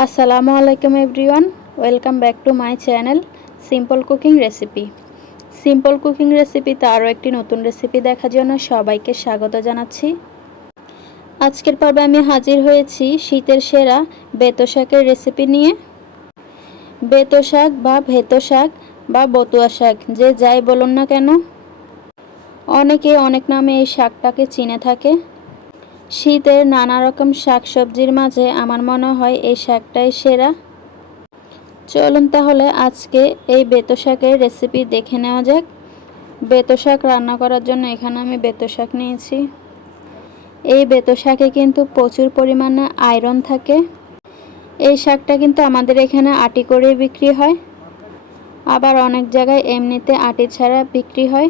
আসসালামু আলাইকুম everyone, welcome back to my channel simple cooking recipe. Simple cooking রেসিপিতে আরও একটি নতুন রেসিপি দেখার জন্য সবাইকে স্বাগত জানাচ্ছি। আজকের পর্বে আমি হাজির হয়েছি শীতের সেরা বেতো শাকের রেসিপি নিয়ে। বেতো শাক বা ভেতো শাক বা বতুয়া শাক, যে যাই বলুন না কেন। অনেকে অনেক নামে এই শাকটাকে চিনে থাকে। শীতের নানা রকম শাক সবজির মাঝে আমার মনে হয় এই শাকটাই সেরা। চলুন তাহলে আজকে এই বেতো শাকের রেসিপি দেখে নেওয়া যাক। বেতো শাক রান্না করার জন্য এখানে আমি বেতো শাক নিয়েছি। এই বেতো শাকে কিন্তু প্রচুর পরিমাণে আয়রন থাকে। এই শাকটা কিন্তু আমাদের এখানে আটি করে বিক্রি হয়। আবার অনেক জায়গায় এমনিতে আটি ছাড়া বিক্রি হয়।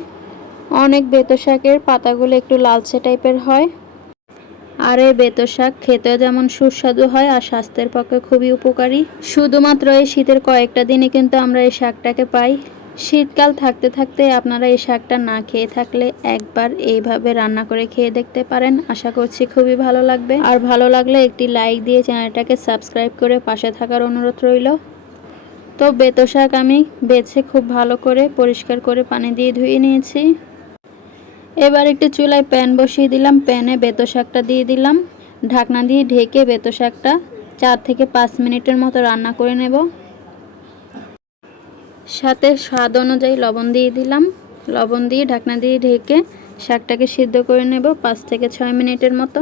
অনেক বেতো শাকের পাতাগুলো একটু লালচে টাইপের হয়। আর এই বেতো শাক, খেতেও যেমন সুস্বাদু হয় আর স্বাস্থ্যের পক্ষে খুবই উপকারী। শুধুমাত্র এই শীতের কয়েকটা দিনে কিন্তু আমরা এই শাকটাকে পাই। শীতকাল থাকতে থাকতে আপনারা এই শাকটা না খেয়ে থাকলে একবার এইভাবে রান্না করে খেয়ে দেখতে পারেন। আশা করছি খুবই ভালো লাগবে। আর ভালো লাগলে একটি লাইক দিয়ে চ্যানেলটাকে সাবস্ক্রাইব করে পাশে থাকার অনুরোধ রইল। তো বেতো শাক আমি বেছে খুব ভালো করে পরিষ্কার করে পানি দিয়ে ধুয়ে নিয়েছি। এবার একটি চুলায় প্যান বসিয়ে দিলাম। প্যানে বেতো শাকটা দিয়ে দিলাম। ঢাকনা দিয়ে ঢেকে বেতো শাকটা চার থেকে পাঁচ মিনিটের মতো রান্না করে নেব। সাথে স্বাদ অনুযায়ী লবণ দিয়ে দিলাম। লবণ দিয়ে ঢাকনা দিয়ে ঢেকে শাকটাকে সিদ্ধ করে নেব পাঁচ থেকে ছয় মিনিটের মতো।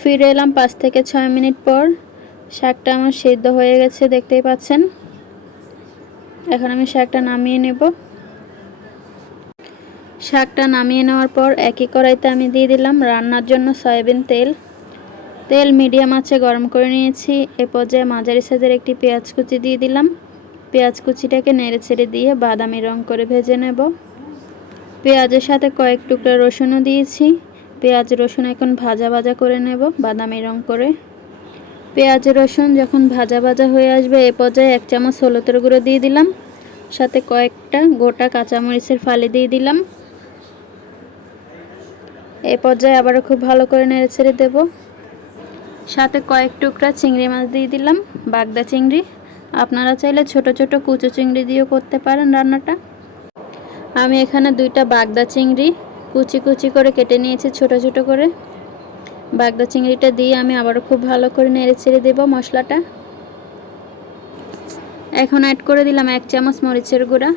ফিরে এলাম পাঁচ থেকে ছয় মিনিট পর। শাকটা আমার সিদ্ধ হয়ে গেছে, দেখতেই পাচ্ছেন। এখন আমি শাকটা নামিয়ে নেব। শাকটা নামিয়ে নেওয়ার পর একই কড়াইতে আমি দিয়ে দিলাম রান্নার জন্য সয়াবিন তেল। তেল মিডিয়াম আছে গরম করে নিয়েছি। এ পর্যায়ে মাঝারি সাইজের একটি পেঁয়াজ কুচি দিয়ে দিলাম। পেঁয়াজ কুচিটাকে নেড়ে ছেড়ে দিয়ে বাদামি রং করে ভেজে নেব। পেঁয়াজের সাথে কয়েক টুকরা রসুনও দিয়েছি। পেঁয়াজ রসুন এখন ভাজা ভাজা করে নেব বাদামি রং করে। পেঁয়াজ রসুন যখন ভাজা ভাজা হয়ে আসবে, এ পর্যায়ে এক চামচ হলুদের গুঁড়ো দিয়ে দিলাম। সাথে কয়েকটা গোটা কাঁচামরিচের ফালি দিয়ে দিলাম। এ পর্যায়ে আবারও খুব ভালো করে নেড়ে ছেড়ে দেব। সাথে কয়েক টুকরা চিংড়ি মাছ দিয়ে দিলাম, বাগদা চিংড়ি। আপনারা চাইলে ছোট ছোট কুচো চিংড়ি দিয়েও করতে পারেন রান্নাটা। আমি এখানে দুইটা বাগদা চিংড়ি কুচি কুচি করে কেটে নিয়েছি, ছোট ছোট করে। বাগদা চিংড়িটা দিয়ে আমি আবারও খুব ভালো করে নেড়ে ছেড়ে দেবো মশলাটা। এখন অ্যাড করে দিলাম এক চামচ মরিচের গুঁড়া।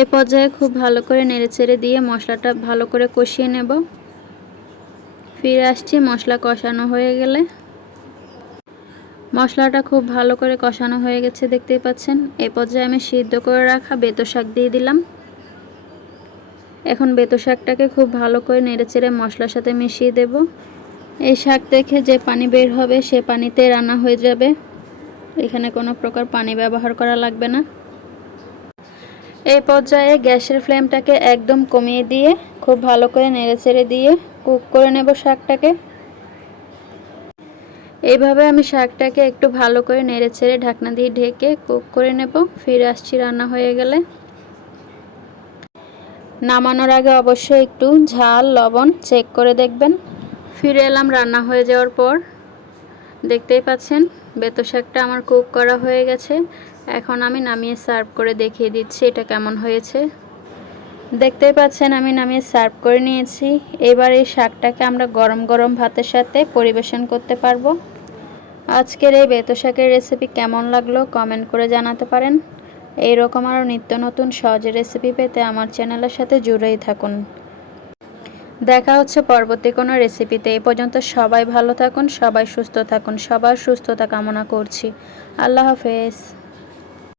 এ পর্যায়ে খুব ভালো করে নেড়ে ছেড়ে দিয়ে মশলাটা ভালো করে কষিয়ে নেব। ফিরে আসছি, মশলা কষানো হয়ে গেলে। মশলাটা খুব ভালো করে কষানো হয়ে গেছে, দেখতেই পাচ্ছেন। এ পর্যায়ে আমি সিদ্ধ করে রাখা বেতো শাক দিয়ে দিলাম। এখন বেতো শাকটাকে খুব ভালো করে নেড়ে চেড়ে মশলার সাথে মিশিয়ে দেব। এই শাক দেখে যে পানি বের হবে, সে পানিতে রান্না হয়ে যাবে। এখানে কোনো প্রকার পানি ব্যবহার করা লাগবে না। এই পর্যায়ে গ্যাসের ফ্লেমটাকে একদম কমিয়ে দিয়ে, খুব ভালো করে নেড়ে চেড়ে দিয়ে কুক করে নেব শাকটাকে। এইভাবে আমি শাকটাকে একটু ভালো করে নেড়ে ছেড়ে ঢাকনা দিয়ে ঢেকে কুক করে নেব। ফিরে আসছি রান্না হয়ে গেলে। নামানোর আগে অবশ্যই একটু ঝাল, লবণ চেক করে দেখবেন। ফিরে এলাম রান্না হয়ে যাওয়ার পর। দেখতেই পাচ্ছেন। বেতো শাকটা আমার কুক করা হয়ে গেছে। এখন আমি নামিয়ে সার্ভ করে দেখিয়ে দিচ্ছি এটা কেমন হয়েছে। দেখতেই পাচ্ছেন, আমি নামিয়ে সার্ভ করে নিয়েছি। এবার এই শাকটাকে আমরা গরম গরম ভাতের সাথে পরিবেশন করতে পারব। আজকের এই বেতো শাকের রেসিপি কেমন লাগল কমেন্ট করে জানাতে পারেন। এই রকম আরও নিত্য নতুন সহজ রেসিপি পেতে আমার চ্যানেলের সাথে জুড়েই থাকুন। দেখা হচ্ছে পরবর্তী কোনো রেসিপিতে এ পর্যন্ত সবাই ভালো থাকুন, সবাই সুস্থ থাকুন, সবার সুস্থতা কামনা করছি। আল্লাহ হাফেজ।